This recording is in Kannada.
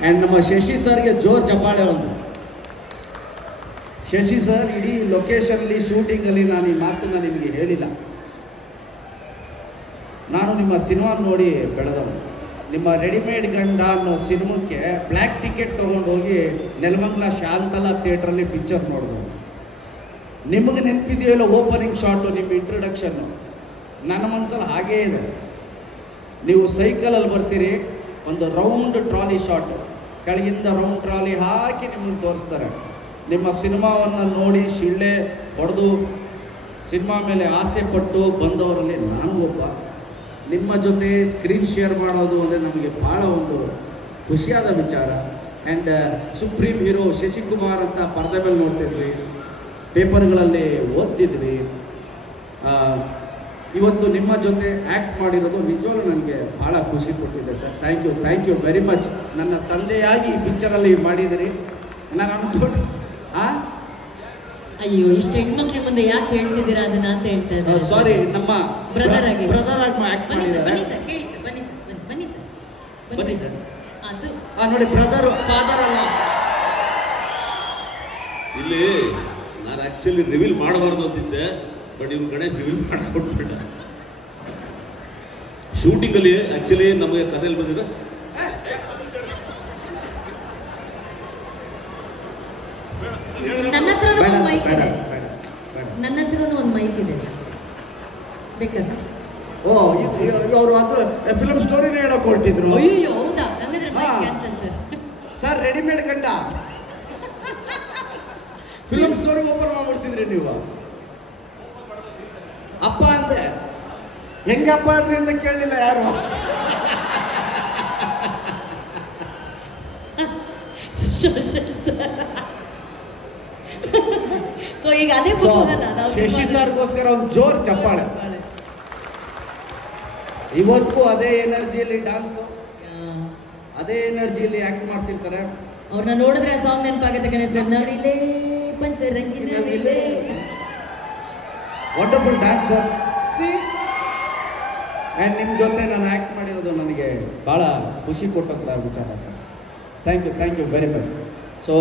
ಆ್ಯಂಡ್ ನಮ್ಮ ಶಶಿ ಸರ್ಗೆ ಜೋರ್ ಚಪ್ಪಾಳೆ ಒಂದು. ಶಶಿ ಸರ್ ಇಡೀ ಲೊಕೇಶನಲ್ಲಿ ಶೂಟಿಂಗಲ್ಲಿ ನಾನು ಈ ಮಾತನ್ನು ನಿಮಗೆ ಹೇಳಿಲ್ಲ. ನಾನು ನಿಮ್ಮ ಸಿನಿಮಾ ನೋಡಿ ಬೆಳೆದವನು. ನಿಮ್ಮ ರೆಡಿಮೇಡ್ ಗಂಡ ಅನ್ನೋ ಸಿನಿಮಾಕ್ಕೆ ಬ್ಲ್ಯಾಕ್ ಟಿಕೆಟ್ ತೊಗೊಂಡು ಹೋಗಿ ನೆಲಮಂಗಲ ಶಾಂತಲಾ ಥಿಯೇಟ್ರಲ್ಲಿ ಪಿಕ್ಚರ್ ನೋಡಿದವು. ನಿಮಗೆ ನೆನಪಿದೆಯಲ್ಲ ಓಪನಿಂಗ್ ಶಾಟು, ನಿಮ್ಮ ಇಂಟ್ರೊಡಕ್ಷನ್ನು ನನ್ನ ಮನಸ್ಸಲ್ಲಿ ಹಾಗೇ ಇದೆ. ನೀವು ಸೈಕಲಲ್ಲಿ ಬರ್ತೀರಿ, ಒಂದು ರೌಂಡ್ ಟ್ರಾಲಿ ಶಾಟ್, ಕೆಳಗಿಂದ ರೌಂಡ್ ಟ್ರಾಲಿ ಹಾಕಿ ನಿಮ್ಮನ್ನು ತೋರಿಸ್ತಾರೆ. ನಿಮ್ಮ ಸಿನಿಮಾವನ್ನು ನೋಡಿ ಶಿಳ್ಳೆ ಹೊಡೆದು ಸಿನಿಮಾ ಮೇಲೆ ಆಸೆ ಪಟ್ಟು ಬಂದವರಲ್ಲಿ ನಾನು ಒಬ್ಬ. ನಿಮ್ಮ ಜೊತೆ ಸ್ಕ್ರೀನ್ ಶೇರ್ ಮಾಡೋದು ಅಂದರೆ ನಮಗೆ ಭಾಳ ಒಂದು ಖುಷಿಯಾದ ವಿಚಾರ. ಆ್ಯಂಡ್ ಸುಪ್ರೀಂ ಹೀರೋ ಶಶಿಕುಮಾರ್ ಅಂತ ಪರದೆ ಮೇಲೆ ನೋಡ್ತಿದ್ವಿ, ಪೇಪರ್ಗಳಲ್ಲಿ ಓದ್ತಿದ್ವಿ. ಇವತ್ತು ನಿಮ್ಮ ಜೊತೆ ಆ್ಯಕ್ಟ್ ಮಾಡಿರೋದು ನಿಜವಾಗ್ಲೂ ನನಗೆ ಭಾಳ ಖುಷಿ ಕೊಟ್ಟಿದೆ sir. Thank you very much. ನನ್ನ ತಂದೆಯಾಗಿ ಈ ಪಿಕ್ಚರಲ್ಲಿ ಮಾಡಿದಿರಿ. ನಾನು ಅನ್ಕೊಂಡು ಅಯ್ಯೋ, ಇಷ್ಟು ಹೆಣ್ಮಕ್ಳ ಮುಂದೆ ಯಾಕೆ ಹೇಳ್ತಿದ್ದೀರಾ ಅದನ್ನ ಅಂತ ಹೇಳ್ತಾ ಇದ್ದಾರೆ. ಸಾರಿ, ನಮ್ಮ ಬ್ರದರ್ ಆಗಿ ಆ್ಯಕ್ಟ್ ಮಾಡಿದ್ದಾರೆ. ಬನ್ನಿ ಸರ್. ಅದು ನೋಡಿ, ಬ್ರದರ್ ಫಾದರ್ ಅಲ್ಲ. ಇಲ್ಲಿ ನಾನು ಆಕ್ಚುಲಿ ರಿವೀಲ್ ಮಾಡಬಾರ್ದು ಅಂತಿದ್ದೆ, ಬಟ್ ಇವ್ರು ಗಣೇಶ್ ರಿವೀಲ್ ಮಾಡಿಕೊಟ್ಬಿಟ್ಟ. ಶೂಟಿಂಗಲ್ಲಿ ಆಕ್ಚುಲಿ ನಮಗೆ ಕಥೆಯಲ್ಲಿ ಬಂದಿದೆ. ನನ್ನ ಹತ್ರನೂ ಒಂದು ಮೈಕ್ ಇದೆ. ನನ್ನ ಹತ್ರನೂ ಒಂದು ಮೈಕ್ ಇದೆ, ಬೇಕಾ ಸರ್? ಓ, ಅವರು ಅದು ಫಿಲಮ್ ಸ್ಟೋರಿನೇ ಹೇಳೋಕೆ ಹೊರಟಿದ್ರು. ಅಯ್ಯೋ, ಹೌದಾ? ಹಂಗಂದ್ರೆ mic cancel sir. Sir, readymade ಗಂಡ ಫಿಲಮ್ ಸ್ಟೋರಿ ಓಪನ್ ಮಾಡ್ಬಿಡ್ತಿದ್ರಿ ನೀವು. ಅಪ್ಪ ಅಂದೆ, ಹೆಂಗಪ್ಪ ಅಂದ್ರಿ ಅಂತ ಕೇಳಲಿಲ್ಲ ಯಾರು. ಸೊ ಈಗ ಅದೇ ಶಶಿ ಸರ್ಗೋಸ್ಕರ ಒಂದು ಜೋರ್ ಚಪ್ಪಾಳೆ. ಇವತ್ತು ಅದೇ ಎನರ್ಜಿಯಲ್ಲಿ ಡ್ಯಾನ್ಸು, ಅದೇ ಎನರ್ಜಿಯಲ್ಲಿ ಆಕ್ಟ್ ಮಾಡ್ತಿರ್ತಾರೆ. ಅವ್ರನ್ನ ನೋಡಿದ್ರೆ ಆ ಸಾಂಗ್ ನೆನಪಾಗುತ್ತೆ Ganesh sir. Navile Panchrangi Navile, wonderful dancer. And ನಿಮ್ಮ ಜೊತೆ ನಾನು ಆ್ಯಕ್ಟ್ ಮಾಡಿರೋದು ನನಗೆ ಭಾಳ ಖುಷಿ ಕೊಟ್ಟಂಥ ವಿಚಾರ sir. Thank you very much. So